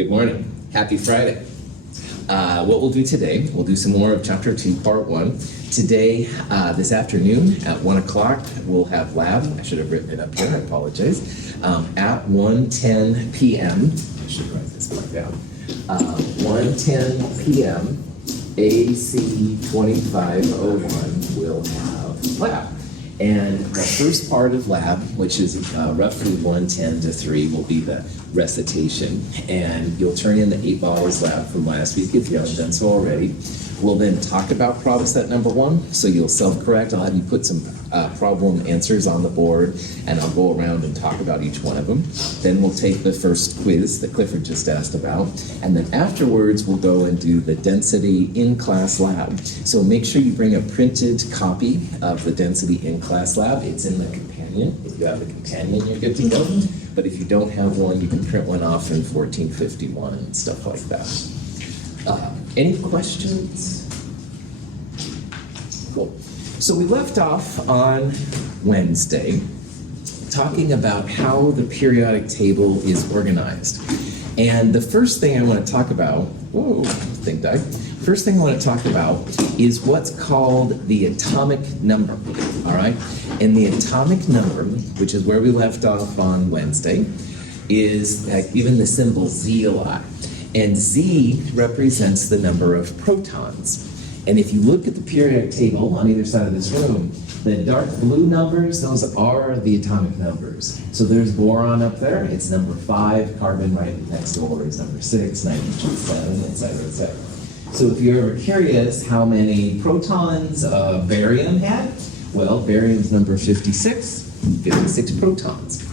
Good morning. Happy Friday. What we'll do today, we'll do some more of Chapter 2, Part 1. Today, this afternoon at 1 o'clock, we'll have lab. I should have written it up here, I apologize. At 1:10 p.m., I should write this part down. 1:10 p.m., AC 2501 will have lab. And the first part of lab, which is roughly 1:10 to 3, will be the recitation. And you'll turn in the 8 bottles lab from last week if you haven't done so already. We'll then talk about problem set number 1. So you'll self-correct. I'll have you put some problem answers on the board, and I'll go around and talk about each one of them. Then we'll take the first quiz that Clifford just asked about. And then afterwards, we'll go and do the density in-class lab. So make sure you bring a printed copy of the density in-class lab. It's in the companion. If you have a companion, you're good to go. But if you don't have one, you can print one off in 1451 and stuff like that. Any questions? Cool. So we left off on Wednesday talking about how the periodic table is organized. And the first thing I want to talk about, thing died. First thing I want to talk about is what's called the atomic number, all right? And the atomic number, which is where we left off on Wednesday, is given the symbol Z a lot. And Z represents the number of protons. And if you look at the periodic table on either side of this room, the dark blue numbers, those are the atomic numbers. So there's boron up there, it's number 5, carbon right next door is number 6, nitrogen 7, etc., etc. So if you're ever curious how many protons barium had, well, barium's number 56, 56 protons.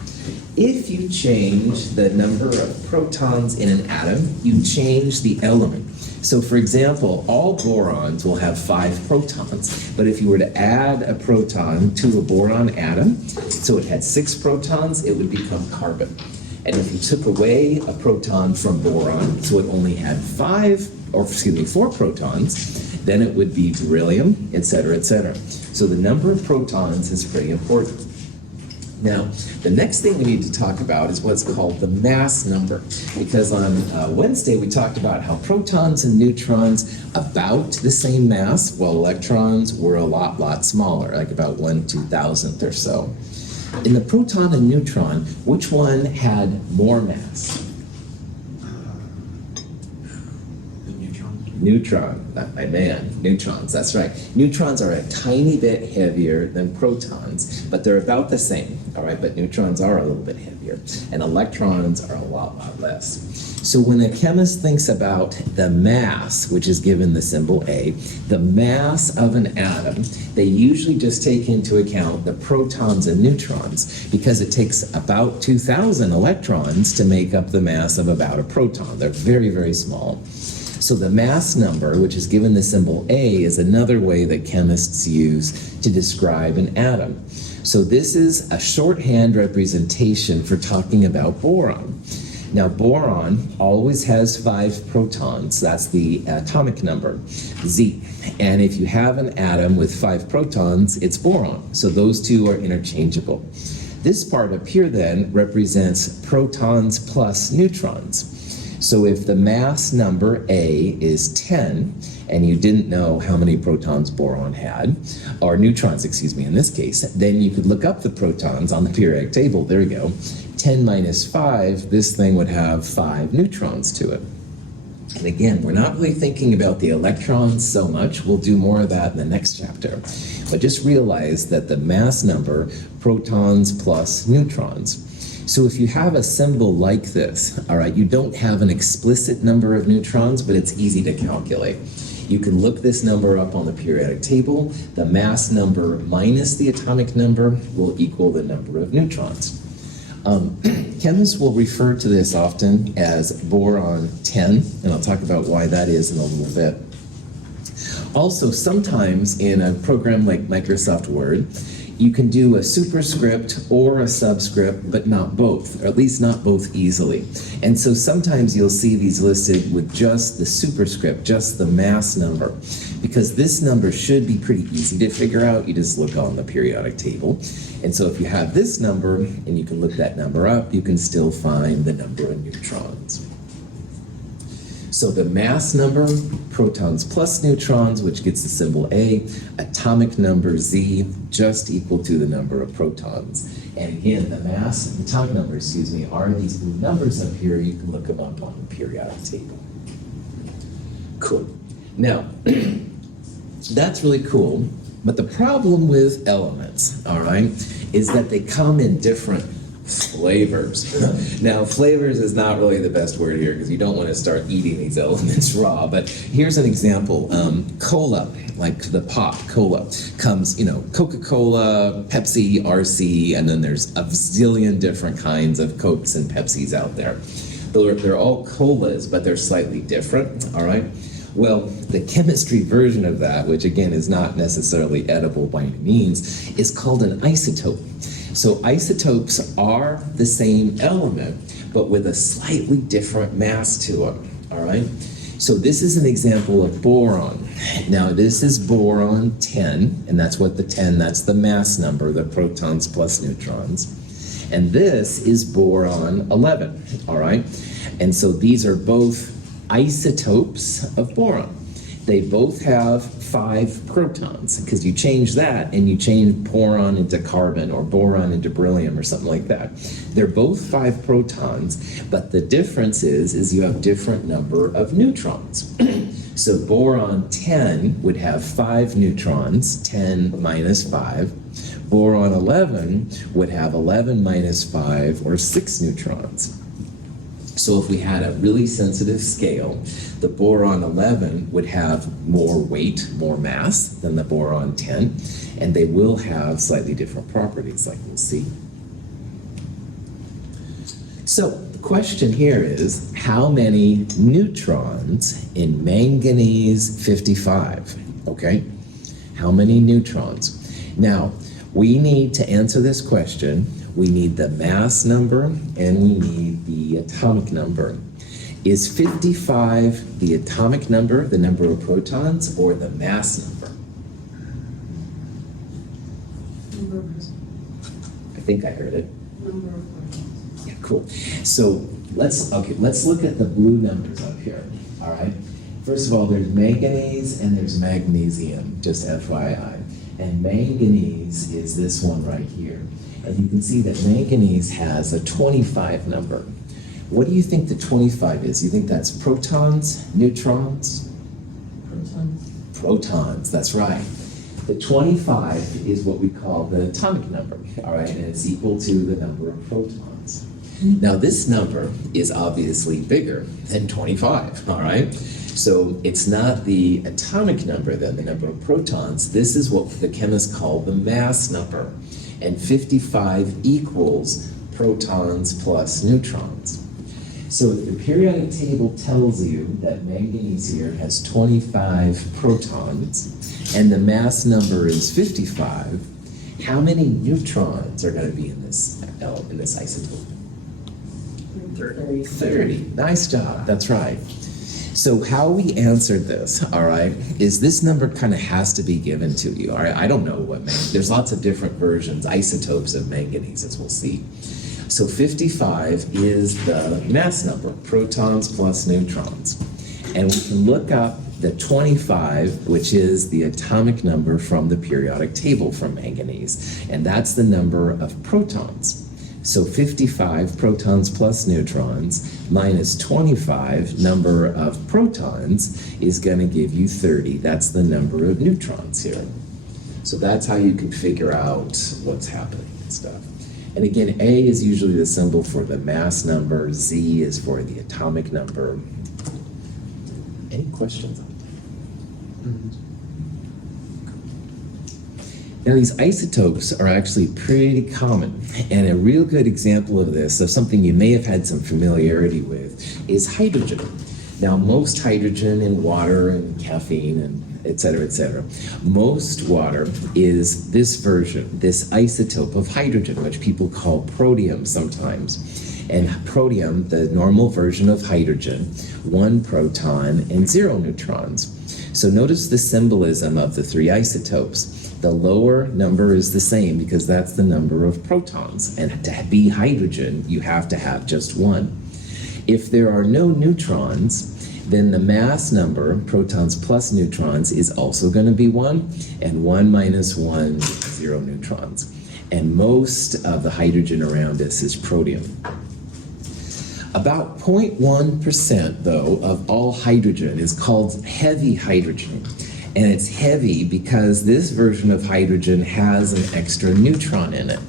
If you change the number of protons in an atom, you change the element. So for example, all borons will have 5 protons, but if you were to add a proton to a boron atom, so it had 6 protons, it would become carbon. And if you took away a proton from boron, so it only had 4 protons, then it would be beryllium, etc., etc. So the number of protons is pretty important. Now, the next thing we need to talk about is what's called the mass number, because on Wednesday we talked about how protons and neutrons about the same mass, while electrons were a lot smaller, like about 1/2000th or so. In the proton and neutron, which one had more mass? Neutron, not my man, neutrons, that's right. Neutrons are a tiny bit heavier than protons, but they're about the same, all right? But neutrons are a little bit heavier, and electrons are a lot less. So when a chemist thinks about the mass, which is given the symbol A, the mass of an atom, they usually just take into account the protons and neutrons, because it takes about 2,000 electrons to make up the mass of about a proton. They're very, very small. So the mass number, which is given the symbol A, is another way that chemists use to describe an atom. So this is a shorthand representation for talking about boron. Now boron always has 5 protons. That's the atomic number, Z. And if you have an atom with 5 protons, it's boron. So those two are interchangeable. This part up here then represents protons plus neutrons. So if the mass number A is 10, and you didn't know how many protons boron had, or neutrons, excuse me, in this case, then you could look up the protons on the periodic table. There you go. 10 minus 5, this thing would have 5 neutrons to it. And again, we're not really thinking about the electrons so much. We'll do more of that in the next chapter. But just realize that the mass number, protons plus neutrons. So if you have a symbol like this, all right, you don't have an explicit number of neutrons, but it's easy to calculate. You can look this number up on the periodic table. The mass number minus the atomic number will equal the number of neutrons. Chemists will refer to this often as boron 10, and I'll talk about why that is in a little bit. Also, sometimes in a program like Microsoft Word, you can do a superscript or a subscript, but not both, or at least not both easily. And so sometimes you'll see these listed with just the superscript, just the mass number, because this number should be pretty easy to figure out. You just look on the periodic table. And so if you have this number, and you can look that number up, you can still find the number of neutrons. So the mass number, protons plus neutrons, which gets the symbol A, atomic number Z, just equal to the number of protons. And again, the mass, atomic number, excuse me, are these blue numbers up here. You can look them up on the periodic table. Cool. Now, that's really cool, but the problem with elements, all right, is that they come in different flavors. Now, flavors is not really the best word here because you don't want to start eating these elements raw, but here's an example. Cola, like the pop, cola, comes, Coca-Cola, Pepsi, RC, and then there's a zillion different kinds of Cokes and Pepsis out there. They're all colas, but they're slightly different, all right? Well, the chemistry version of that, which again is not necessarily edible by any means, is called an isotope. So isotopes are the same element, but with a slightly different mass to them, all right? So this is an example of boron. Now this is boron 10, and that's what the 10, that's the mass number, the protons plus neutrons. And this is boron 11, all right? And so these are both isotopes of boron. They both have 5 protons, because you change that and you change boron into carbon or boron into beryllium or something like that. They're both 5 protons, but the difference is you have different number of neutrons. So boron 10 would have 5 neutrons, 10 minus 5. Boron 11 would have 11 minus 5, or 6 neutrons. So if we had a really sensitive scale, the boron 11 would have more weight, more mass than the boron 10, and they will have slightly different properties, like we'll see. So the question here is, how many neutrons in manganese 55? Okay, how many neutrons? Now, we need to answer this question. We need the mass number and we need the atomic number. Is 55 the atomic number, the number of protons, or the mass number? Number of protons. I think I heard it. Number of protons. Yeah, cool. So let's look at the blue numbers up here. All right. First of all, there's manganese and there's magnesium, just FYI. And manganese is this one right here. And you can see that manganese has a 25 number. What do you think the 25 is? You think that's protons, neutrons? Protons. Protons, that's right. The 25 is what we call the atomic number, all right? And it's equal to the number of protons. Now this number is obviously bigger than 25, all right? So it's not the atomic number then, the number of protons. This is what the chemists call the mass number. And 55 equals protons plus neutrons. So if the periodic table tells you that manganese here has 25 protons and the mass number is 55, how many neutrons are going to be in this isotope? 30. Nice job. That's right. So how we answered this, all right, is this number kind of has to be given to you, all right? I don't know what there's lots of different versions, isotopes of manganese, as we'll see. So 55 is the mass number, protons plus neutrons. And we can look up the 25, which is the atomic number from the periodic table from manganese, and that's the number of protons. So 55 protons plus neutrons minus 25 number of protons is going to give you 30. That's the number of neutrons here. So that's how you can figure out what's happening and stuff. And again, A is usually the symbol for the mass number, Z is for the atomic number. Any questions on that? Mm-hmm. Now these isotopes are actually pretty common, and a real good example of this, of something you may have had some familiarity with, is hydrogen. Now most hydrogen in water and caffeine and et cetera, most water is this version, this isotope of hydrogen, which people call protium sometimes. And protium, the normal version of hydrogen, 1 proton and 0 neutrons. So notice the symbolism of the 3 isotopes. The lower number is the same because that's the number of protons. And to be hydrogen, you have to have just 1. If there are no neutrons, then the mass number, protons plus neutrons, is also going to be 1, and 1 minus 1 is 0 neutrons. And most of the hydrogen around us is protium. About 0.1%, though, of all hydrogen is called heavy hydrogen. And it's heavy because this version of hydrogen has an extra neutron in it.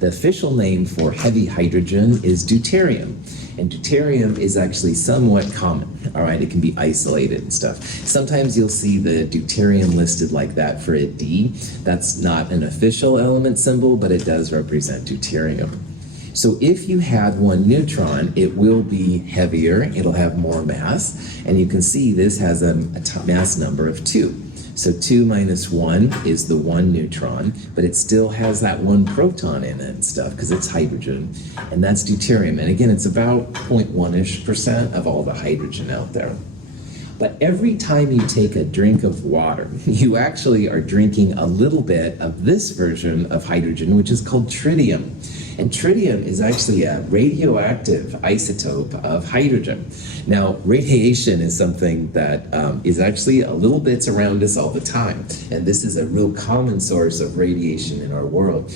The official name for heavy hydrogen is deuterium. And deuterium is actually somewhat common, all right? It can be isolated and stuff. Sometimes you'll see the deuterium listed like that for a D. That's not an official element symbol, but it does represent deuterium. So if you had 1 neutron, it will be heavier, it'll have more mass, and you can see this has a mass number of 2. So 2 minus 1 is the 1 neutron, but it still has that 1 proton in it and stuff because it's hydrogen, and that's deuterium. And again, it's about 0.1% of all the hydrogen out there. But every time you take a drink of water, you actually are drinking a little bit of this version of hydrogen, which is called tritium. And tritium is actually a radioactive isotope of hydrogen. Now, radiation is something that is actually a little bits around us all the time. And this is a real common source of radiation in our world.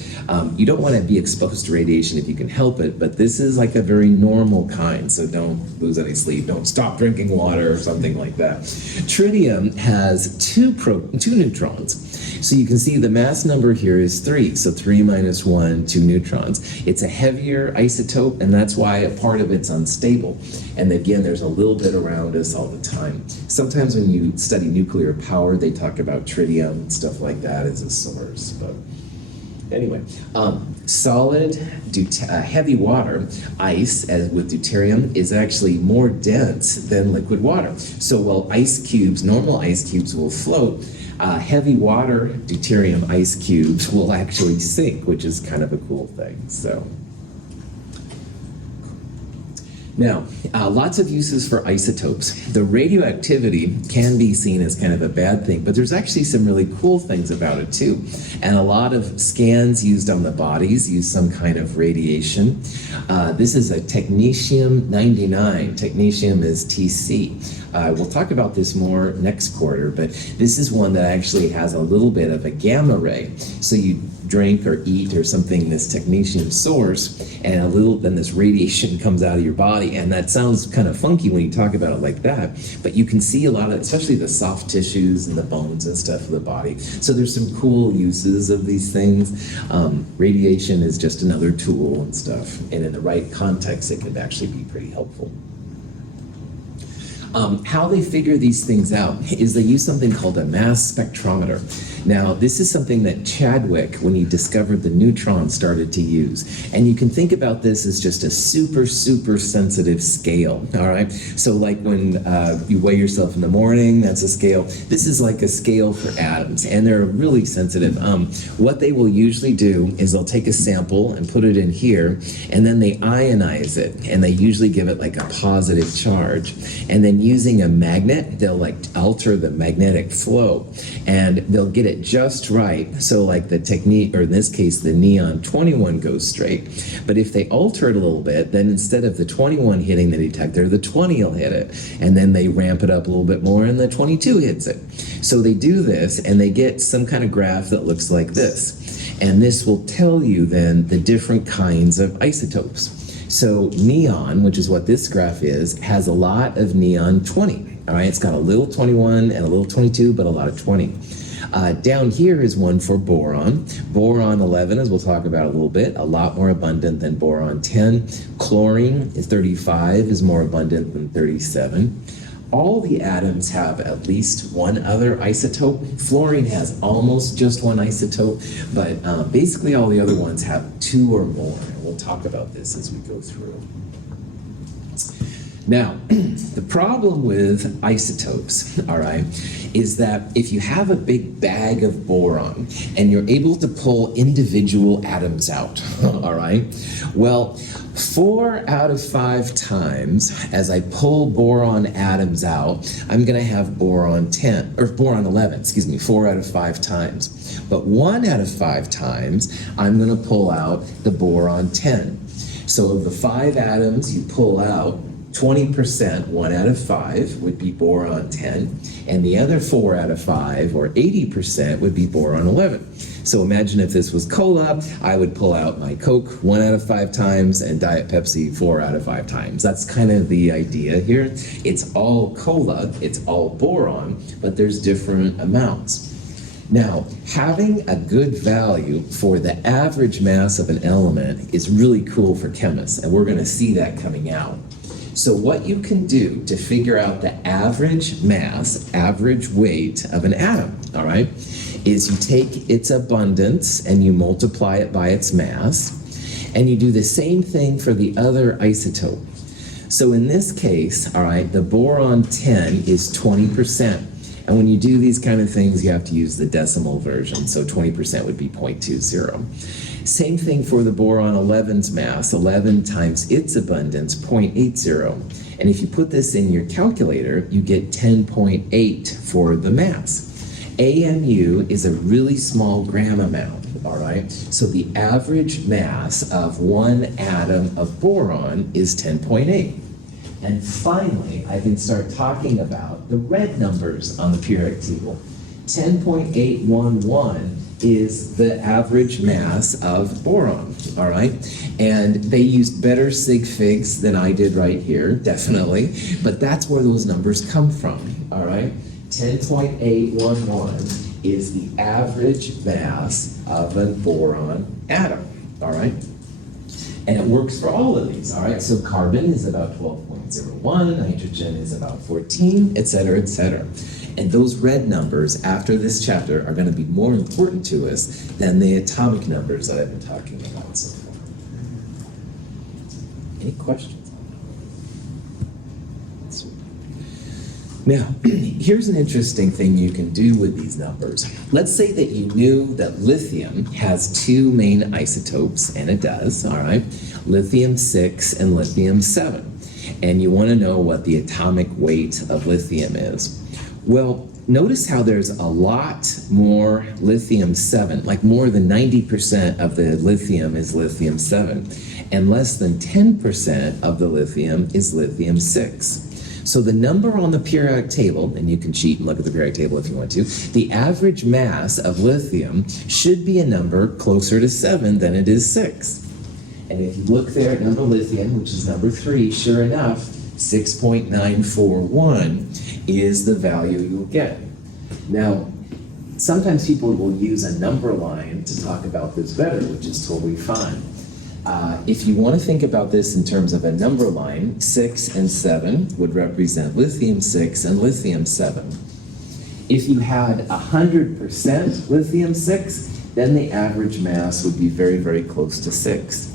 You don't want to be exposed to radiation if you can help it, but this is like a very normal kind, so don't lose any sleep. Don't stop drinking water or something like that. Tritium has two neutrons. So you can see the mass number here is 3. So 3 minus 1, 2 neutrons. It's a heavier isotope, and that's why a part of it's unstable. And again, there's a little bit around us all the time. Sometimes when you study nuclear power, they talk about tritium and stuff like that as a source. But anyway, solid, heavy water, ice, as with deuterium, is actually more dense than liquid water. So while ice cubes, normal ice cubes will float, heavy water deuterium ice cubes will actually sink, which is kind of a cool thing. So now, lots of uses for isotopes. The radioactivity can be seen as kind of a bad thing, but there's actually some really cool things about it too. And a lot of scans used on the bodies use some kind of radiation. This is a technetium-99. Technetium is TC. We'll talk about this more next quarter, but this is one that actually has a little bit of a gamma ray. So you drink or eat or something, this technetium source, and then this radiation comes out of your body, and that sounds kind of funky when you talk about it like that, but you can see a lot of, especially the soft tissues and the bones and stuff of the body. So there's some cool uses of these things. Radiation is just another tool and stuff, and in the right context, it can actually be pretty helpful. How they figure these things out is they use something called a mass spectrometer. Now, this is something that Chadwick, when he discovered the neutron, started to use. And you can think about this as just a super, super sensitive scale, all right? So like when you weigh yourself in the morning, that's a scale. This is like a scale for atoms, and they're really sensitive. What they will usually do is they'll take a sample and put it in here, and then they ionize it, and they usually give it like a positive charge. And then using a magnet, they'll like alter the magnetic flow, and they'll get it just right. So like the technique, or in this case, the neon 21 goes straight. But if they alter it a little bit, then instead of the 21 hitting the detector, the 20 will hit it. And then they ramp it up a little bit more, and the 22 hits it. So they do this, and they get some kind of graph that looks like this. And this will tell you then the different kinds of isotopes. So neon, which is what this graph is, has a lot of neon 20. All right, it's got a little 21 and a little 22, but a lot of 20. Down here is one for boron. Boron 11, as we'll talk about a little bit, a lot more abundant than boron 10. Chlorine is 35, is more abundant than 37. All the atoms have at least one other isotope. Fluorine has almost just one isotope, but basically all the other ones have 2 or more. And we'll talk about this as we go through. Now, the problem with isotopes, all right, is that if you have a big bag of boron and you're able to pull individual atoms out, all right, well, 4 out of 5 times as I pull boron atoms out, I'm going to have boron 10, or boron 11, excuse me, 4 out of 5 times. But 1 out of 5 times, I'm going to pull out the boron 10. So of the 5 atoms you pull out, 20%, 1 out of 5, would be boron 10, and the other 4 out of 5, or 80%, would be boron 11. So imagine if this was cola, I would pull out my Coke 1 out of 5 times and Diet Pepsi 4 out of 5 times. That's kind of the idea here. It's all cola, it's all boron, but there's different amounts. Now, having a good value for the average mass of an element is really cool for chemists, and we're going to see that coming out. So what you can do to figure out the average mass, average weight of an atom, all right, is you take its abundance and you multiply it by its mass, and you do the same thing for the other isotope. So in this case, all right, the boron 10 is 20%. And when you do these kind of things, you have to use the decimal version. So 20% would be 0.20. Same thing for the boron 11's mass. 11 times its abundance, 0.80. And if you put this in your calculator, you get 10.8 for the mass. AMU is a really small gram amount, all right? So the average mass of one atom of boron is 10.8. And finally, I can start talking about the red numbers on the periodic table. 10.811 is the average mass of boron, all right? And they used better sig figs than I did right here, definitely, but that's where those numbers come from, all right? 10.811 is the average mass of a boron atom, all right? And it works for all of these, all right? So carbon is about 12.01, nitrogen is about 14, et cetera, et cetera. And those red numbers after this chapter are going to be more important to us than the atomic numbers that I've been talking about so far. Any questions? Now, here's an interesting thing you can do with these numbers. Let's say that you knew that lithium has 2 main isotopes, and it does, all right? Lithium-6 and lithium-7. And you want to know what the atomic weight of lithium is. Well, notice how there's a lot more lithium-7, like more than 90% of the lithium is lithium-7, and less than 10% of the lithium is lithium-6. So the number on the periodic table, and you can cheat and look at the periodic table if you want to, the average mass of lithium should be a number closer to 7 than it is 6. And if you look there at number lithium, which is number 3, sure enough, 6.941 is the value you'll get. Now, sometimes people will use a number line to talk about this better, which is totally fine. If you want to think about this in terms of a number line, 6 and 7 would represent lithium-6 and lithium-7. If you had 100% lithium-6, then the average mass would be very, very close to 6.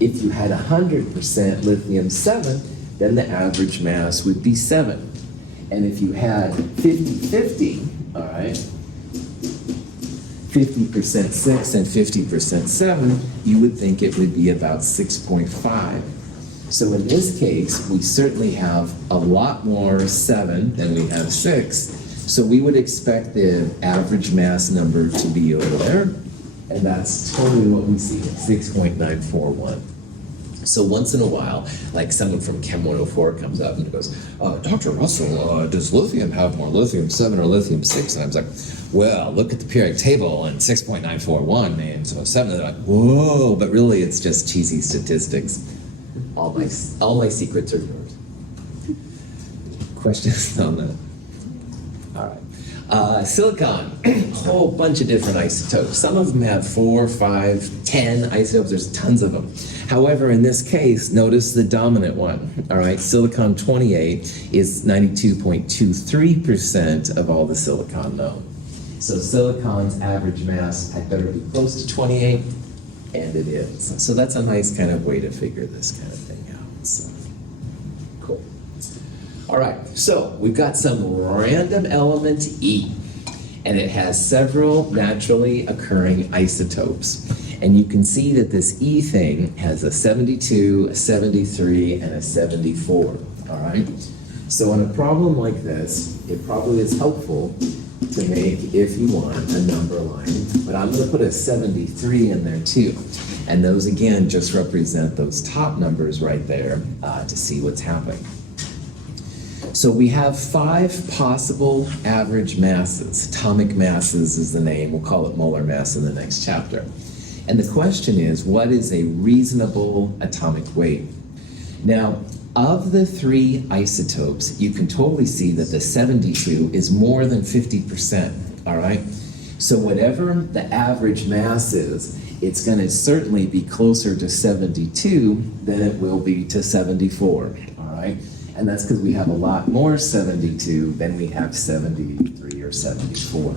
If you had 100% lithium-7, then the average mass would be 7. And if you had 50-50, all right, 50% 6 and 50% 7, you would think it would be about 6.5. So in this case, we certainly have a lot more 7 than we have 6. So we would expect the average mass number to be over there, and that's totally what we see at 6.941. So once in a while, like someone from Chem 104 comes up and goes, Dr. Russell, does lithium have more lithium-7 or lithium-6? And I was like, well, look at the periodic table, and 6.941 means 7. They're like, whoa, but really it's just cheesy statistics. All my secrets are yours. Questions on that? All right. Silicon, a whole bunch of different isotopes. Some of them have 4, 5, 10 isotopes. There's tons of them. However, in this case, notice the dominant one. All right, silicon-28 is 92.23% of all the silicon known. So silicon's average mass had better be close to 28, and it is. So that's a nice kind of way to figure this kind of thing out. So, cool. All right, so we've got some random element E, and it has several naturally occurring isotopes. And you can see that this E thing has a 72, a 73, and a 74, all right? So in a problem like this, it probably is helpful to make, if you want, a number line. But I'm going to put a 73 in there too. And those, again, just represent those top numbers right there to see what's happening. So we have 5 possible average masses. Atomic masses is the name. We'll call it molar mass in the next chapter. And the question is, what is a reasonable atomic weight? Now, of the 3 isotopes, you can totally see that the 72 is more than 50%, all right? So whatever the average mass is, it's going to certainly be closer to 72 than it will be to 74, all right? And that's because we have a lot more 72 than we have 73 or 74.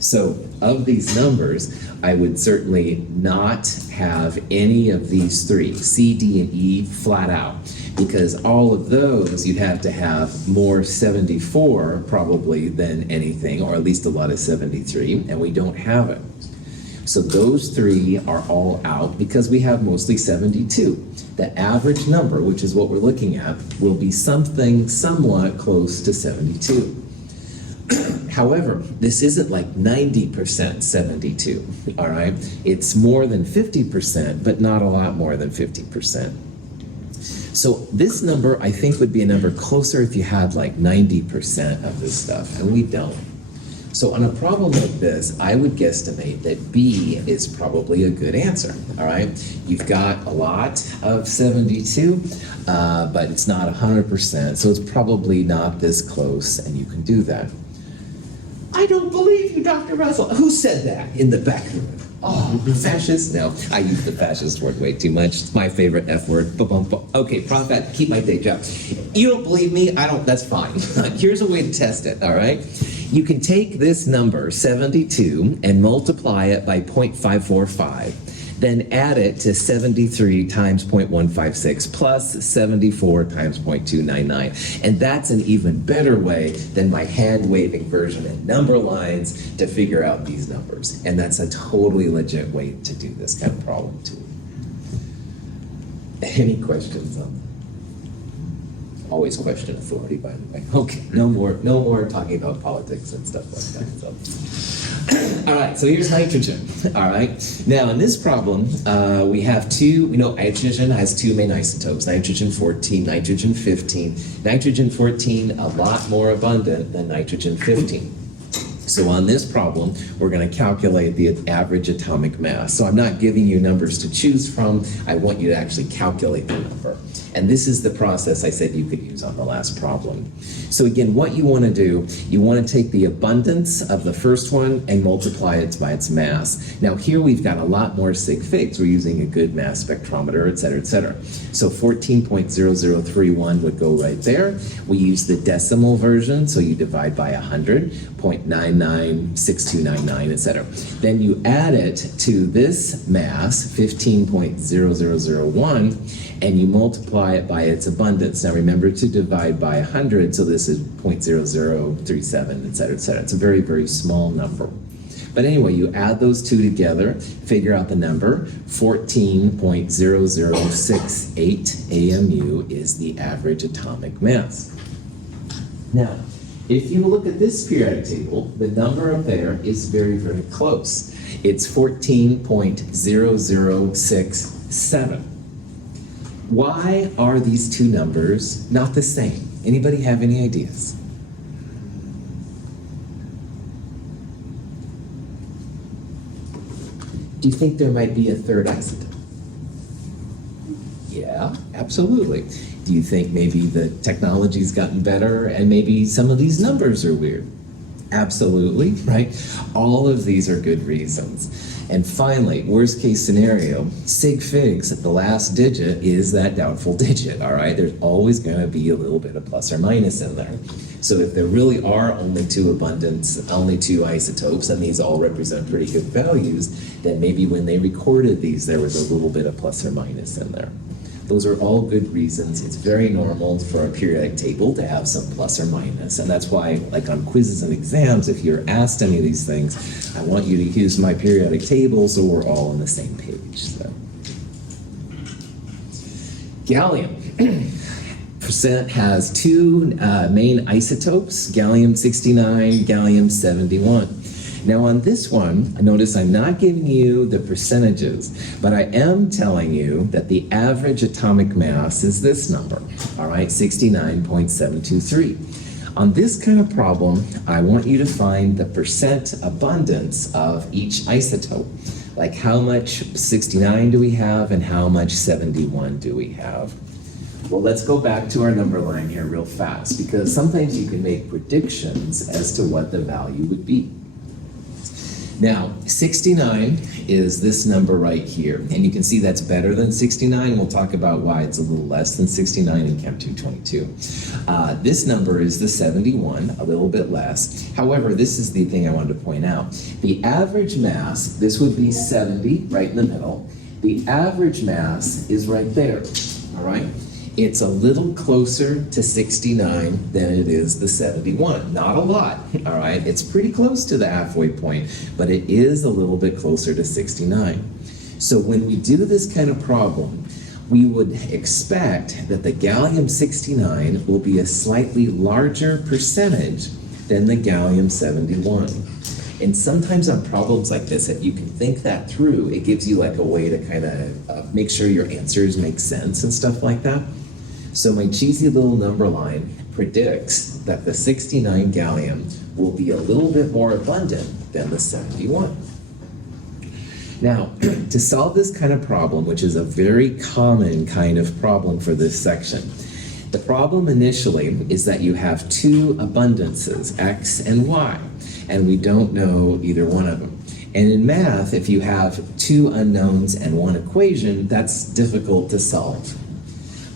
So of these numbers, I would certainly not have any of these 3, C, D, and E, flat out, because all of those you'd have to have more 74 probably than anything, or at least a lot of 73, and we don't have it. So those 3 are all out because we have mostly 72. The average number, which is what we're looking at, will be something somewhat close to 72. However, this isn't like 90% 72, all right? It's more than 50%, but not a lot more than 50%. So this number, I think, would be a number closer if you had like 90% of this stuff, and we don't. So on a problem like this, I would guesstimate that B is probably a good answer, all right? You've got a lot of 72, but it's not 100%, so it's probably not this close, and you can do that. I don't believe you, Dr. Russell. Who said that in the back room? Oh, fascist? No, I use the fascist word way too much. It's my favorite F word. Okay, Prophet, keep my day job. You don't believe me? I don't, that's fine. Here's a way to test it, all right? You can take this number, 72, and multiply it by 0.545. Then add it to 73 times 0.156 plus 74 times 0.299. And that's an even better way than my hand-waving version and number lines to figure out these numbers. And that's a totally legit way to do this kind of problem too. Any questions on that? Always question authority, by the way. Okay, no more talking about politics and stuff like that. So. All right, so here's nitrogen. All right, now in this problem, we have nitrogen has 2 main isotopes, nitrogen 14, nitrogen 15. Nitrogen 14, a lot more abundant than nitrogen 15. So on this problem, we're going to calculate the average atomic mass. So I'm not giving you numbers to choose from. I want you to actually calculate the number. And this is the process I said you could use on the last problem. So again, what you want to do, you want to take the abundance of the first one and multiply it by its mass. Now here we've got a lot more sig figs. We're using a good mass spectrometer, et cetera, et cetera. So 14.0031 would go right there. We use the decimal version, so you divide by 100, 0.996299, et cetera. Then you add it to this mass, 15.0001, and you multiply it by its abundance. Now remember to divide by 100, so this is 0.0037, et cetera, et cetera. It's a very, very small number. But anyway, you add those 2 together, figure out the number. 14.0068 AMU is the average atomic mass. Now, if you look at this periodic table, the number up there is very, very close. It's 14.0067. Why are these 2 numbers not the same? Anybody have any ideas? Do you think there might be a 3rd isotope? Yeah, absolutely. Do you think maybe the technology's gotten better and maybe some of these numbers are weird? Absolutely, right? All of these are good reasons. And finally, worst case scenario, sig figs, the last digit is that doubtful digit, all right? There's always going to be a little bit of plus or minus in there. So if there really are only 2 isotopes, and these all represent pretty good values, then maybe when they recorded these, there was a little bit of plus or minus in there. Those are all good reasons. It's very normal for a periodic table to have some plus or minus. And that's why, like on quizzes and exams, if you're asked any of these things, I want you to use my periodic table so we're all on the same page. So. Gallium. Percent has 2 main isotopes, gallium-69, gallium-71. Now on this one, notice I'm not giving you the percentages, but I am telling you that the average atomic mass is this number, all right, 69.723. On this kind of problem, I want you to find the percent abundance of each isotope. Like how much 69 do we have and how much 71 do we have? Well, let's go back to our number line here real fast, because sometimes you can make predictions as to what the value would be. Now, 69 is this number right here, and you can see that's better than 69. We'll talk about why it's a little less than 69 in Chem 222. This number is the 71, a little bit less. However, this is the thing I wanted to point out. The average mass, this would be 70 right in the middle. The average mass is right there, all right? It's a little closer to 69 than it is the 71. Not a lot, all right? It's pretty close to the halfway point, but it is a little bit closer to 69. So when we do this kind of problem, we would expect that the gallium-69 will be a slightly larger percentage than the gallium-71. And sometimes on problems like this, if you can think that through, it gives you like a way to kind of make sure your answers make sense and stuff like that. So my cheesy little number line predicts that the 69 gallium will be a little bit more abundant than the 71. Now, to solve this kind of problem, which is a very common kind of problem for this section, the problem initially is that you have two abundances, X and Y, and we don't know either one of them. And in math, if you have two unknowns and one equation, that's difficult to solve.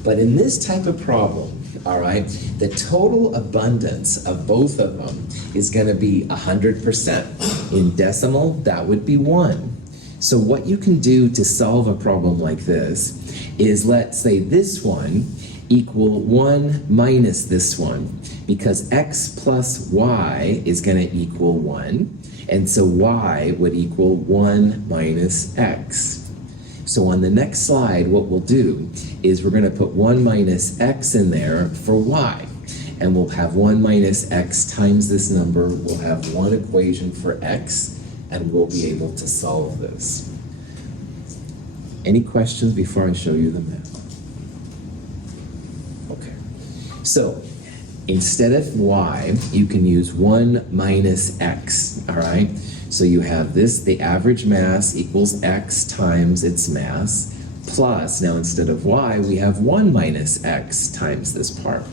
But in this type of problem, all right, the total abundance of both of them is going to be 100%. In decimal, that would be 1. So what you can do to solve a problem like this is, let's say this one equal 1 minus this one, because x plus y is going to equal 1, and so y would equal 1 minus x. So on the next slide, what we'll do is we're going to put 1 minus x in there for y. And we'll have 1 minus x times this number. We'll have one equation for x, and we'll be able to solve this. Any questions before I show you the math? Okay. So instead of y, you can use 1 minus x, all right? So you have this, the average mass equals x times its mass, plus, now instead of y, we have 1 minus x times this part.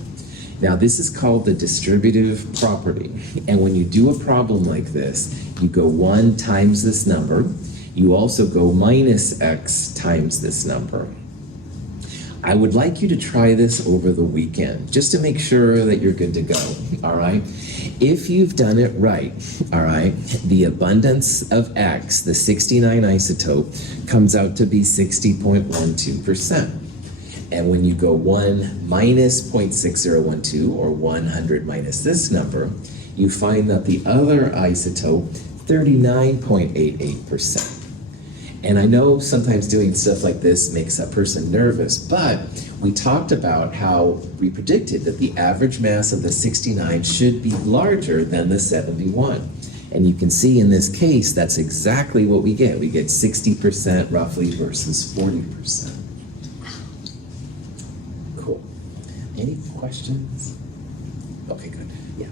Now this is called the distributive property. And when you do a problem like this, you go 1 times this number. You also go minus x times this number. I would like you to try this over the weekend, just to make sure that you're good to go, all right? If you've done it right, all right, the abundance of X, the 69 isotope, comes out to be 60.12%. And when you go 1 minus 0.6012, or 100 minus this number, you find that the other isotope, 39.88%. And I know sometimes doing stuff like this makes a person nervous, but we talked about how we predicted that the average mass of the 69 should be larger than the 71. And you can see in this case, that's exactly what we get. We get 60% roughly versus 40%. Cool. Any questions? Okay, good. Yeah.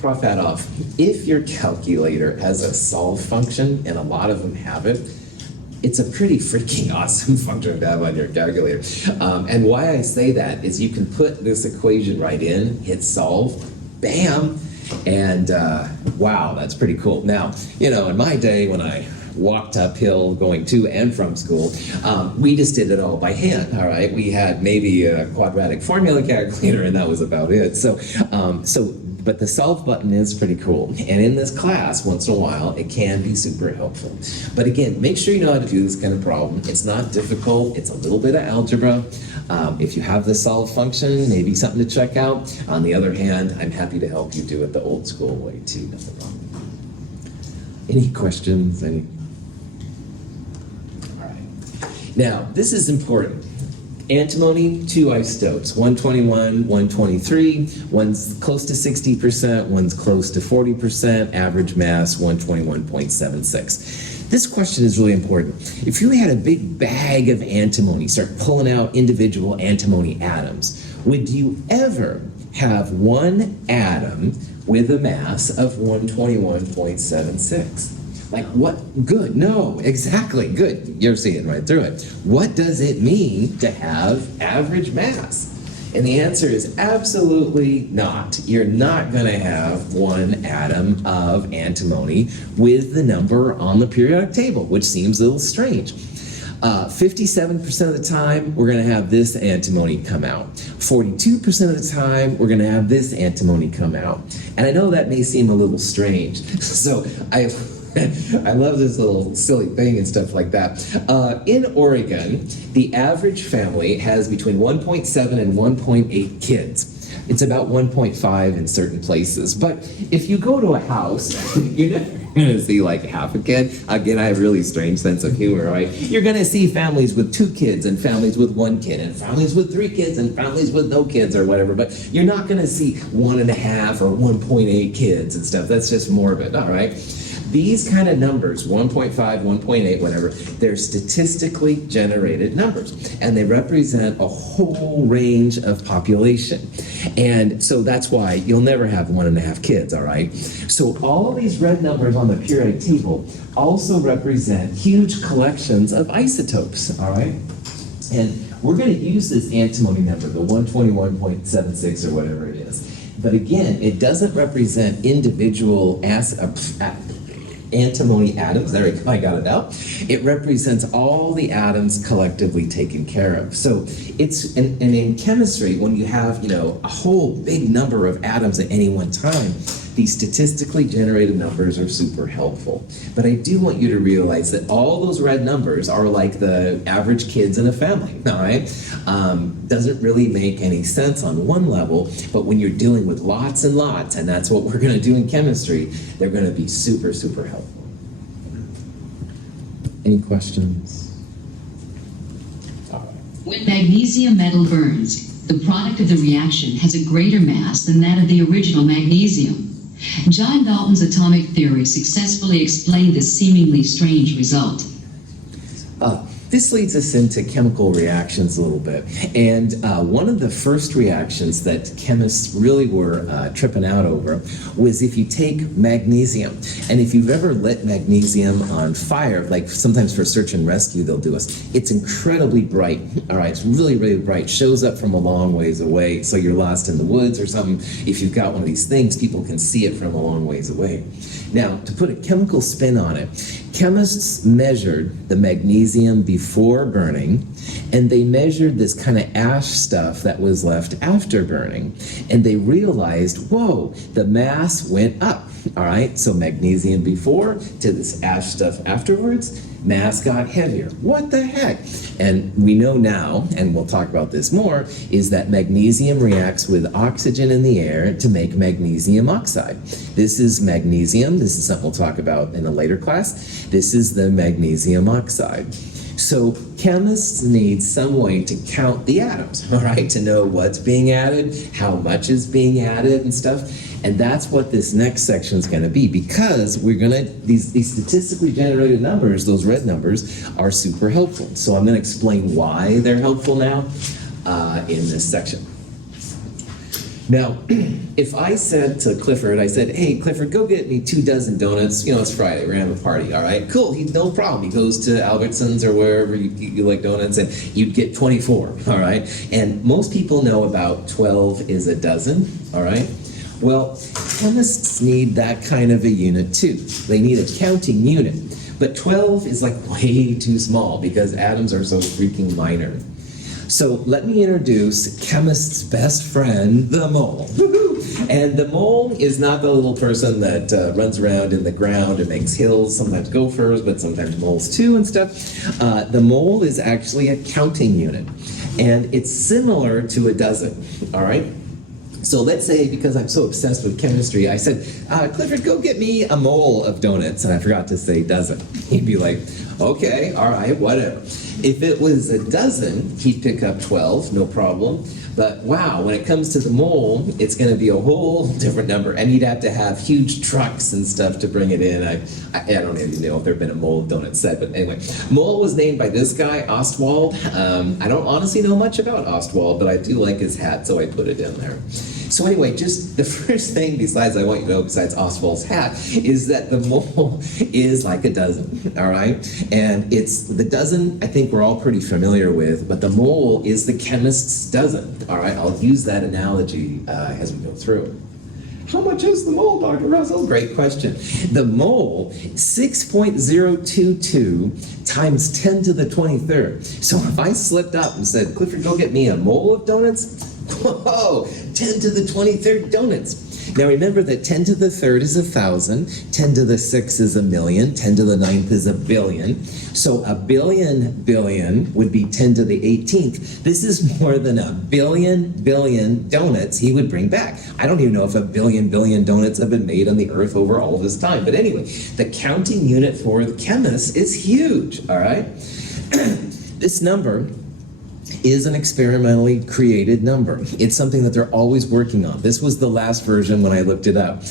Prof Adolf, if your calculator has a solve function, and a lot of them have it, it's a pretty freaking awesome function to have on your calculator. And why I say that is you can put this equation right in, hit solve, bam, and wow, that's pretty cool. Now, you know, in my day when I walked uphill going to and from school, we just did it all by hand, all right? We had maybe a quadratic formula calculator, and that was about it. But the solve button is pretty cool. And in this class, once in a while, it can be super helpful. But again, make sure you know how to do this kind of problem. It's not difficult. It's a little bit of algebra. If you have the solve function, maybe something to check out. On the other hand, I'm happy to help you do it the old school way too. Nothing wrong. Any questions? All right. Now, this is important. Antimony, 2 isotopes, 121, 123, one's close to 60%, one's close to 40%, average mass 121.76. This question is really important. If you had a big bag of antimony, start pulling out individual antimony atoms, would you ever have one atom with a mass of 121.76? Like what? Good. No, exactly. Good. You're seeing right through it. What does it mean to have average mass? And the answer is absolutely not. You're not going to have one atom of antimony with the number on the periodic table, which seems a little strange. 57% of the time, we're going to have this antimony come out. 42% of the time, we're going to have this antimony come out. And I know that may seem a little strange. So I love this little silly thing and stuff like that. In Oregon, the average family has between 1.7 and 1.8 kids. It's about 1.5 in certain places. But if you go to a house, you're never going to see like half a kid. Again, I have a really strange sense of humor, right? You're going to see families with 2 kids and families with 1 kid and families with 3 kids and families with no kids or whatever. But you're not going to see 1.5 or 1.8 kids and stuff. That's just morbid, all right? These kind of numbers, 1.5, 1.8, whatever, they're statistically generated numbers, and they represent a whole range of population. And so that's why you'll never have 1.5 kids, all right? So all of these red numbers on the periodic table also represent huge collections of isotopes, all right? And we're going to use this antimony number, the 121.76 or whatever it is. But again, it doesn't represent individual antimony atoms. There we go, I got it out. It represents all the atoms collectively taken care of. So it's, and in chemistry, when you have, a whole big number of atoms at any one time, these statistically generated numbers are super helpful. But I do want you to realize that all those red numbers are like the average kids in a family, all right? Doesn't really make any sense on one level, but when you're dealing with lots and lots, and that's what we're going to do in chemistry, they're going to be super, super helpful. Any questions? All right. When magnesium metal burns, the product of the reaction has a greater mass than that of the original magnesium. John Dalton's atomic theory successfully explained this seemingly strange result. This leads us into chemical reactions a little bit. And one of the first reactions that chemists really were tripping out over was if you take magnesium. And if you've ever lit magnesium on fire, like sometimes for search and rescue they'll do this, it's incredibly bright. All right, it's really, really bright. Shows up from a long ways away. So you're lost in the woods or something. If you've got one of these things, people can see it from a long ways away. Now, to put a chemical spin on it, chemists measured the magnesium before burning, and they measured this kind of ash stuff that was left after burning, and they realized, whoa, the mass went up. All right, so magnesium before to this ash stuff afterwards, mass got heavier. What the heck? And we know now, and we'll talk about this more, is that magnesium reacts with oxygen in the air to make magnesium oxide. This is magnesium. This is something we'll talk about in a later class. This is the magnesium oxide. So chemists need some way to count the atoms, all right, to know what's being added, how much is being added and stuff. And that's what this next section is going to be, because we're going to, these statistically generated numbers, those red numbers, are super helpful. So I'm going to explain why they're helpful now in this section. Now, if I said to Clifford, I said, hey, Clifford, go get me 24 donuts. It's Friday. We're going to have a party, all right? Cool. No problem. He goes to Albertsons or wherever you like donuts, and you'd get 24, all right? And most people know about 12 is a dozen, all right? Well, chemists need that kind of a unit, too. They need a counting unit. But 12 is like way too small because atoms are so freaking minor. So let me introduce chemist's best friend, the mole. And the mole is not the little person that runs around in the ground and makes hills, sometimes gophers, but sometimes moles too and stuff. The mole is actually a counting unit, and it's similar to a dozen, all right? So let's say, because I'm so obsessed with chemistry, I said, Clifford, go get me a mole of donuts, and I forgot to say dozen. He'd be like, okay, all right, whatever. If it was a dozen, he'd pick up 12, no problem. But wow, when it comes to the mole, it's going to be a whole different number, and you'd have to have huge trucks and stuff to bring it in. I don't even know if there'd been a mole donut set, but anyway, mole was named by this guy, Ostwald. I don't honestly know much about Ostwald, but I do like his hat, so I put it in there. So anyway, just the first thing besides I want you to know, besides Ostwald's hat, is that the mole is like a dozen, all right? And it's the dozen I think we're all pretty familiar with, but the mole is the chemist's dozen, all right? I'll use that analogy as we go through. How much is the mole, Dr. Russell? Great question. The mole, 6.022 times 10 to the 23rd. So if I slipped up and said, Clifford, go get me a mole of donuts, whoa, 10 to the 23rd donuts. Now remember that 10 to the 3rd is 1,000, 10 to the 6th is 1,000,000, 10 to the 9th is 1,000,000,000. So a billion would be 10 to the 18th. This is more than a billion donuts he would bring back. I don't even know if a billion donuts have been made on the earth over all this time. But anyway, the counting unit for the chemists is huge, all right? This number is an experimentally created number. It's something that they're always working on. This was the last version when I looked it up.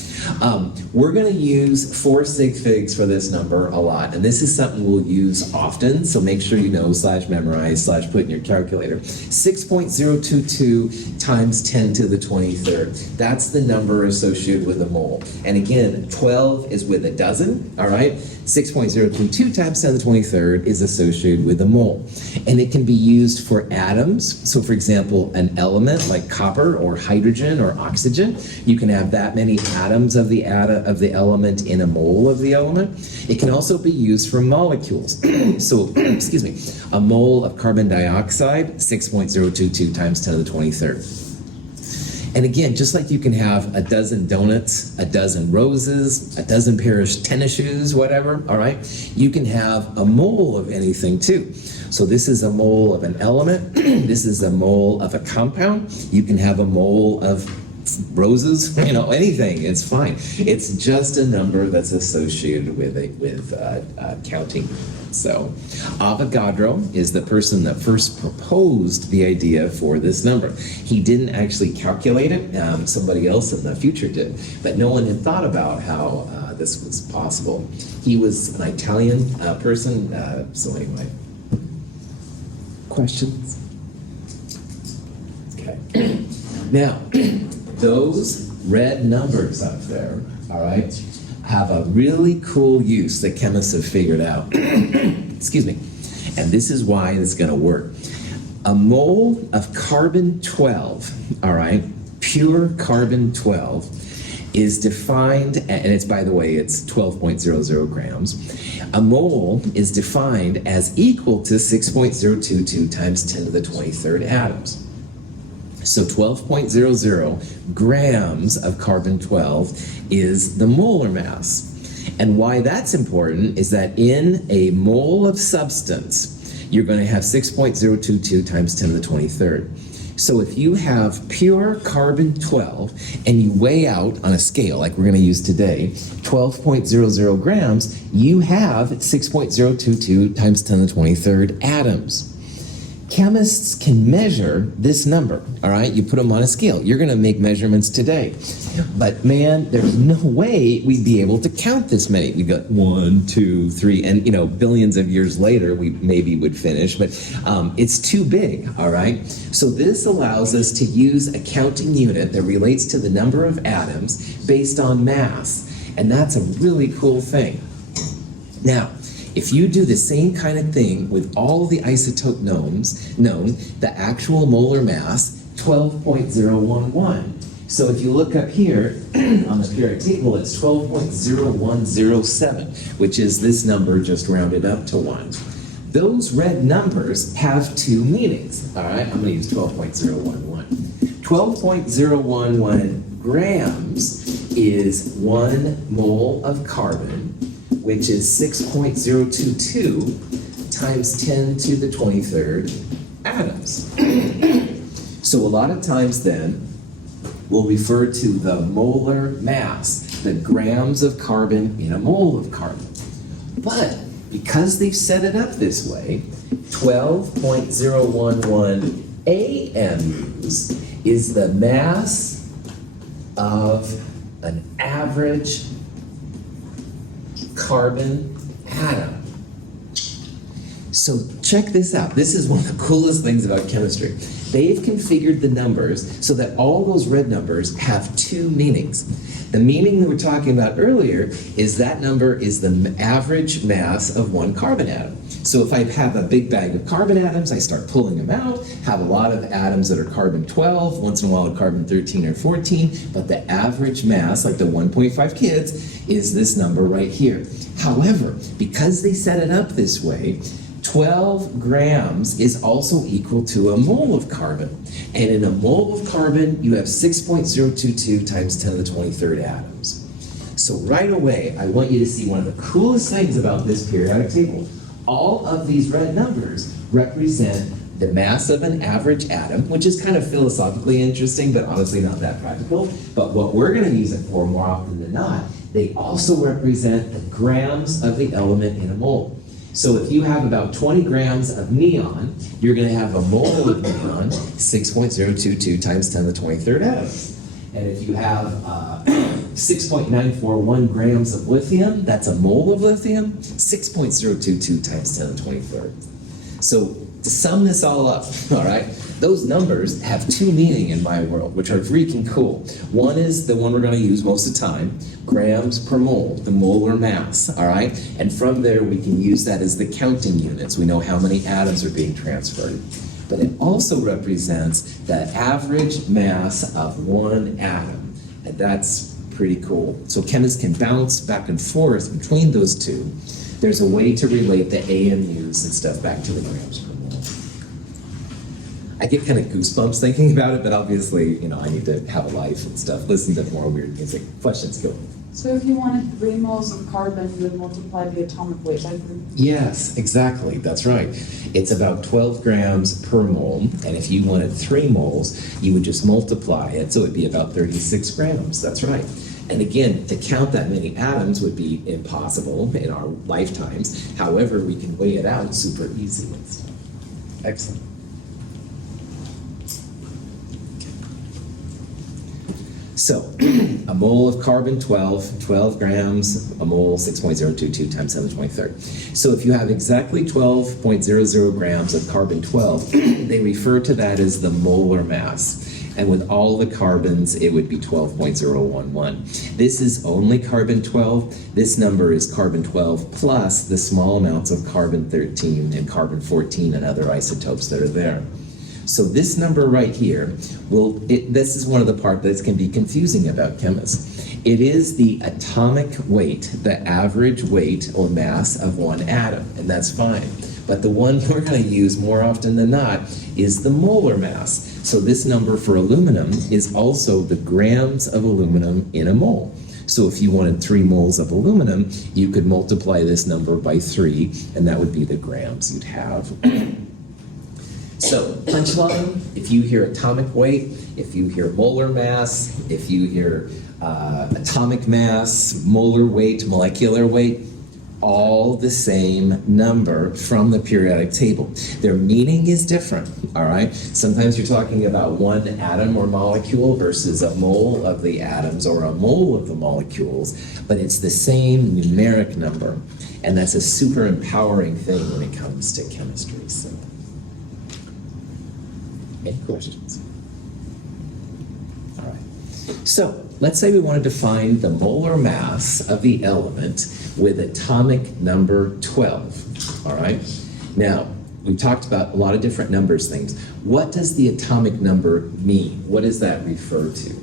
We're going to use 4 sig figs for this number a lot, and this is something we'll use often, so make sure you know /memorize / put in your calculator. 6.022 times 10 to the 23rd. That's the number associated with a mole. And again, 12 is with a dozen, all right? 6.022 times 10 to the 23rd is associated with a mole. And it can be used for atoms. So for example, an element like copper or hydrogen or oxygen, you can have that many atoms of the element in a mole of the element. It can also be used for molecules. So, excuse me, a mole of carbon dioxide, 6.022 times 10 to the 23rd. And again, just like you can have a dozen donuts, a dozen roses, a dozen pairs of tennis shoes, whatever, all right? You can have a mole of anything too. So this is a mole of an element. This is a mole of a compound. You can have a mole of roses, you know, anything, it's fine. It's just a number that's associated with counting. So Avogadro is the person that first proposed the idea for this number. He didn't actually calculate it, somebody else in the future did, but no one had thought about how this was possible. He was an Italian person, so anyway. Questions? Okay. Now, those red numbers up there, all right, have a really cool use that chemists have figured out. Excuse me. And this is why it's going to work. A mole of carbon-12, all right, pure carbon-12, is defined, and it's, by the way, it's 12.00 grams. A mole is defined as equal to 6.022 times 10 to the 23rd atoms. So 12.00 grams of carbon-12 is the molar mass. And why that's important is that in a mole of substance, you're going to have 6.022 times 10 to the 23rd. So if you have pure carbon-12 and you weigh out on a scale like we're going to use today, 12.00 grams, you have 6.022 times 10 to the 23rd atoms. Chemists can measure this number, all right? You put them on a scale. You're going to make measurements today. But man, there's no way we'd be able to count this many. We've got 1, 2, 3, and you know, billions of years later, we maybe would finish, but it's too big, all right? So this allows us to use a counting unit that relates to the number of atoms based on mass, and that's a really cool thing. Now, if you do the same kind of thing with all the isotope known, the actual molar mass, 12.011. So if you look up here on the periodic table, it's 12.0107, which is this number just rounded up to 1. Those red numbers have 2 meanings, all right? I'm going to use 12.011. 12.011 grams is 1 mole of carbon, which is 6.022 times 10 to the 23rd atoms. So a lot of times then, we'll refer to the molar mass, the grams of carbon in a mole of carbon. But because they've set it up this way, 12.011 AMUs is the mass of an average carbon atom. So check this out. This is one of the coolest things about chemistry. They've configured the numbers so that all those red numbers have two meanings. The meaning that we were talking about earlier is that number is the average mass of one carbon atom. So if I have a big bag of carbon atoms, I start pulling them out, have a lot of atoms that are carbon 12, once in a while a carbon 13 or 14, but the average mass, like the 1.5 kids, is this number right here. However, because they set it up this way, 12 grams is also equal to a mole of carbon. And in a mole of carbon, you have 6.022 times 10 to the 23rd atoms. So right away, I want you to see one of the coolest things about this periodic table. All of these red numbers represent the mass of an average atom, which is kind of philosophically interesting, but honestly not that practical. But what we're going to use it for more often than not, they also represent the grams of the element in a mole. So if you have about 20 grams of neon, you're going to have a mole of neon, 6.022 times 10 to the 23rd atoms. And if you have 6.941 grams of lithium, that's a mole of lithium, 6.022 times 10 to the 23rd. So to sum this all up, all right, those numbers have two meaning in my world, which are freaking cool. One is the one we're going to use most of the time, grams per mole, the molar mass, all right? And from there, we can use that as the counting units. We know how many atoms are being transferred. But it also represents the average mass of one atom, and that's pretty cool. So chemists can bounce back and forth between those two. There's a way to relate the AMUs and stuff back to the grams per mole. I get kind of goosebumps thinking about it, but obviously, you know, I need to have a life and stuff, listen to more weird music. Questions, go. So if you wanted 3 moles of carbon, you would multiply the atomic weight by 3? Yes, exactly, that's right. It's about 12 grams per mole, and if you wanted 3 moles, you would just multiply it, so it'd be about 36 grams, that's right. And again, to count that many atoms would be impossible in our lifetimes. However, we can weigh it out super easy and stuff. Excellent. So, a mole of carbon, 12 grams, a mole, 6.022 times 10 to the 23rd. So if you have exactly 12.00 grams of carbon 12, they refer to that as the molar mass. And with all the carbons, it would be 12.011. This is only carbon 12. This number is carbon 12 plus the small amounts of carbon 13 and carbon 14 and other isotopes that are there. So this number right here, this is one of the parts that can be confusing about chemists. It is the atomic weight, the average weight or mass of one atom, and that's fine. But the one we're going to use more often than not is the molar mass. So this number for aluminum is also the grams of aluminum in a mole. So if you wanted 3 moles of aluminum, you could multiply this number by 3, and that would be the grams you'd have. So, punchline, if you hear atomic weight, if you hear molar mass, if you hear atomic mass, molar weight, molecular weight, all the same number from the periodic table. Their meaning is different, all right? Sometimes you're talking about one atom or molecule versus a mole of the atoms or a mole of the molecules, but it's the same numeric number, and that's a super empowering thing when it comes to chemistry. So. Any questions? All right. So let's say we wanted to find the molar mass of the element with atomic number 12. All right. Now, we've talked about a lot of different numbers things. What does the atomic number mean? What does that refer to?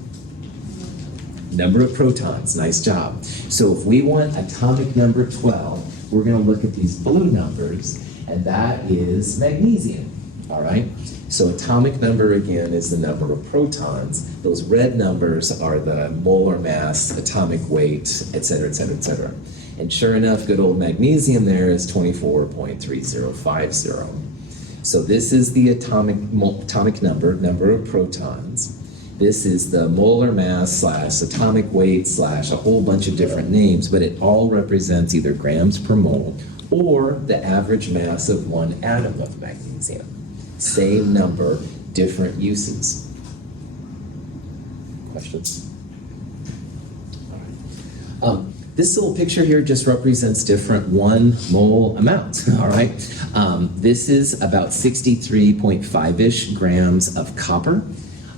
Number of protons. Nice job. So if we want atomic number 12, we're going to look at these blue numbers, and that is magnesium. All right. So atomic number, again, is the number of protons. Those red numbers are the molar mass, atomic weight, et cetera, et cetera, et cetera. And sure enough, good old magnesium there is 24.3050. So this is the atomic number of protons. This is the molar mass / atomic weight / a whole bunch of different names, but it all represents either grams per mole or the average mass of one atom of magnesium. Same number, different uses. Questions? All right. This little picture here just represents different 1 mole amounts, all right? This is about 63.5-ish grams of copper.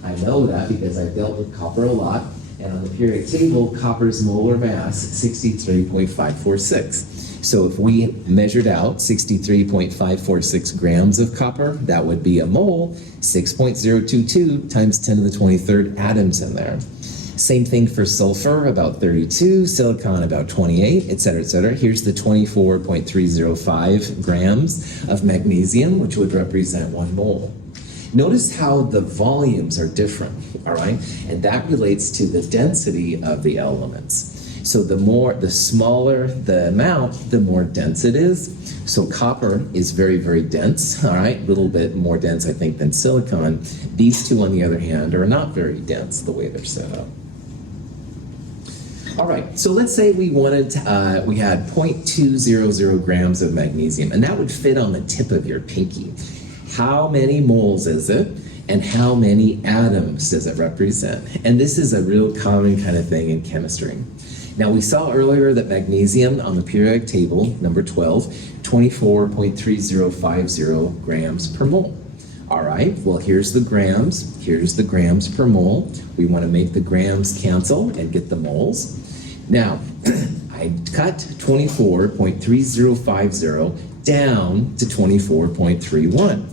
I know that because I've dealt with copper a lot, and on the periodic table, copper's molar mass, 63.546. So if we measured out 63.546 grams of copper, that would be a mole, 6.022 times 10 to the 23rd atoms in there. Same thing for sulfur, about 32, silicon about 28, et cetera, et cetera. Here's the 24.305 grams of magnesium, which would represent 1 mole. Notice how the volumes are different, all right? And that relates to the density of the elements. So the smaller the amount, the more dense it is. So copper is very, very dense, all right? A little bit more dense, I think, than silicon. These two, on the other hand, are not very dense the way they're set up. All right, so let's say we wanted, we had 0.200 grams of magnesium, and that would fit on the tip of your pinky. How many moles is it, and how many atoms does it represent? And this is a real common kind of thing in chemistry. Now, we saw earlier that magnesium on the periodic table, number 12, 24.3050 grams per mole. All right, well, here's the grams per mole. We want to make the grams cancel and get the moles. Now, I cut 24.3050 down to 24.31.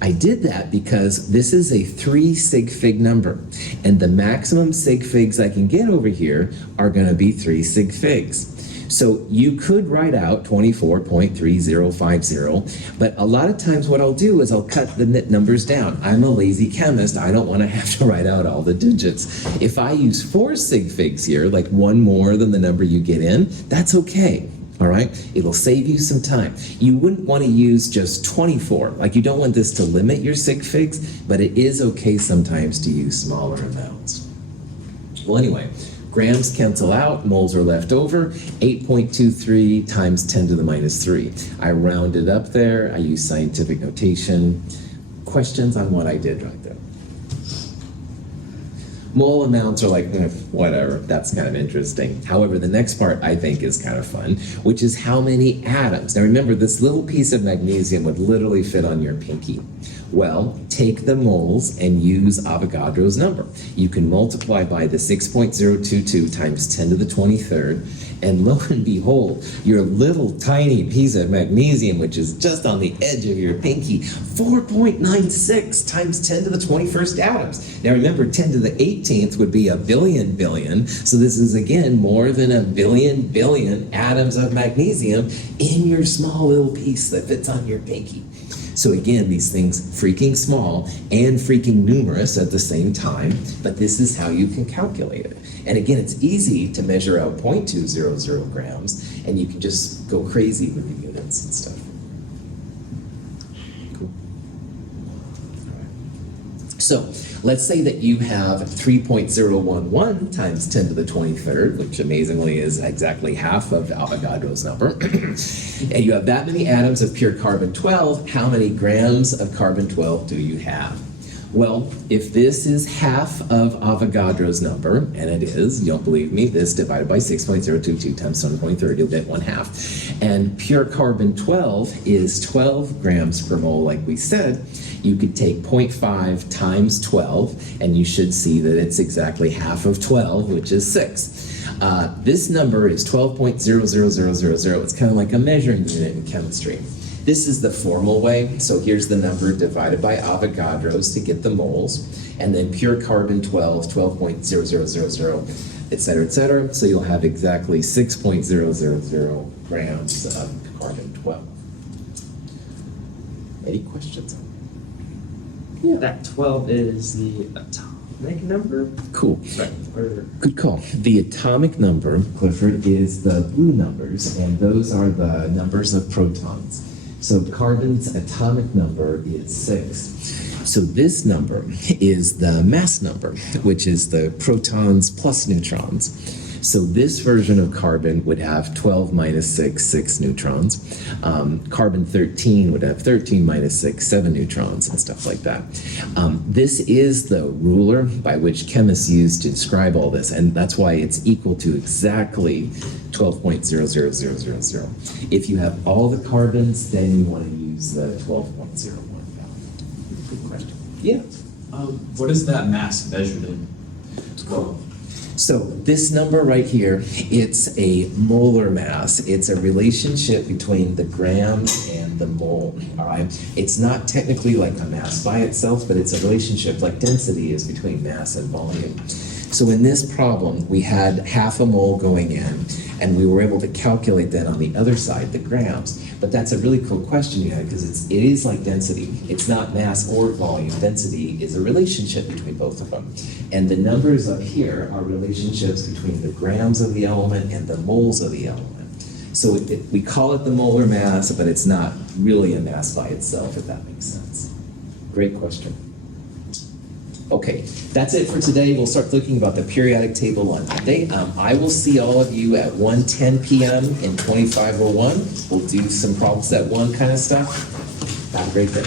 I did that because this is a 3 sig fig number, and the maximum sig figs I can get over here are going to be 3 sig figs. So you could write out 24.3050, but a lot of times what I'll do is I'll cut the numbers down. I'm a lazy chemist. I don't want to have to write out all the digits. If I use 4 sig figs here, like 1 more than the number you get in, that's okay. All right, it'll save you some time. You wouldn't want to use just 24. Like, you don't want this to limit your sig figs, but it is okay sometimes to use smaller amounts. Well, anyway, grams cancel out, moles are left over, 8.23 times 10 to the minus 3. I rounded up there, I use scientific notation. Questions on what I did right there? Mole amounts are like, whatever, that's kind of interesting. However, the next part I think is kind of fun, which is how many atoms. Now remember, this little piece of magnesium would literally fit on your pinky. Well, take the moles and use Avogadro's number. You can multiply by the 6.022 times 10 to the 23rd, and lo and behold, your little tiny piece of magnesium, which is just on the edge of your pinky, 4.96 times 10 to the 21st atoms. Now remember, 10 to the 18th would be a billion billion, so this is again more than a billion billion atoms of magnesium in your small little piece that fits on your pinky. So again, these things freaking small and freaking numerous at the same time, but this is how you can calculate it. And again, it's easy to measure out 0.200 grams, and you can just go crazy with the units and stuff. Cool. All right. So let's say that you have 3.011 times 10 to the 23rd, which amazingly is exactly half of Avogadro's number. And you have that many atoms of pure carbon-12. How many grams of carbon-12 do you have? Well, if this is half of Avogadro's number, and it is, you don't believe me, this divided by 6.022 times 10 to the 23rd, you'll get 1/2. And pure carbon-12 is 12 grams per mole, like we said. You could take 0.5 times 12, and you should see that it's exactly half of 12, which is 6. This number is 12.00000. It's kind of like a measuring unit in chemistry. This is the formal way, so here's the number divided by Avogadro's to get the moles, and then pure carbon-12, 12.0000, et cetera, so you'll have exactly 6.000 grams of carbon-12. Any questions? Yeah. That 12 is the atomic number? Cool. Right. Good call. The atomic number, Clifford, is the blue numbers, and those are the numbers of protons. So carbon's atomic number is 6. So this number is the mass number, which is the protons plus neutrons. So this version of carbon would have 12 minus 6, 6 neutrons. Carbon 13 would have 13 minus 6, 7 neutrons, and stuff like that. This is the ruler by which chemists use to describe all this, and that's why it's equal to exactly 12.00000. If you have all the carbons, then you want to use the 12.01 value. Good question. Yeah. What is that mass measured in? 12. So this number right here, it's a molar mass. It's a relationship between the grams and the mole, all right? It's not technically like a mass by itself, but it's a relationship like density is between mass and volume. So in this problem, we had half a mole going in, and we were able to calculate that on the other side, the grams. But that's a really cool question you had, because it is like density. It's not mass or volume. Density is a relationship between both of them. And the numbers up here are relationships between the grams of the element and the moles of the element. So we call it the molar mass, but it's not really a mass by itself, if that makes sense. Great question. Okay, that's it for today. We'll start thinking about the periodic table on Monday. I will see all of you at 1:10 p.m. in 2501. We'll do some problems at 1 kind of stuff. Have a great day.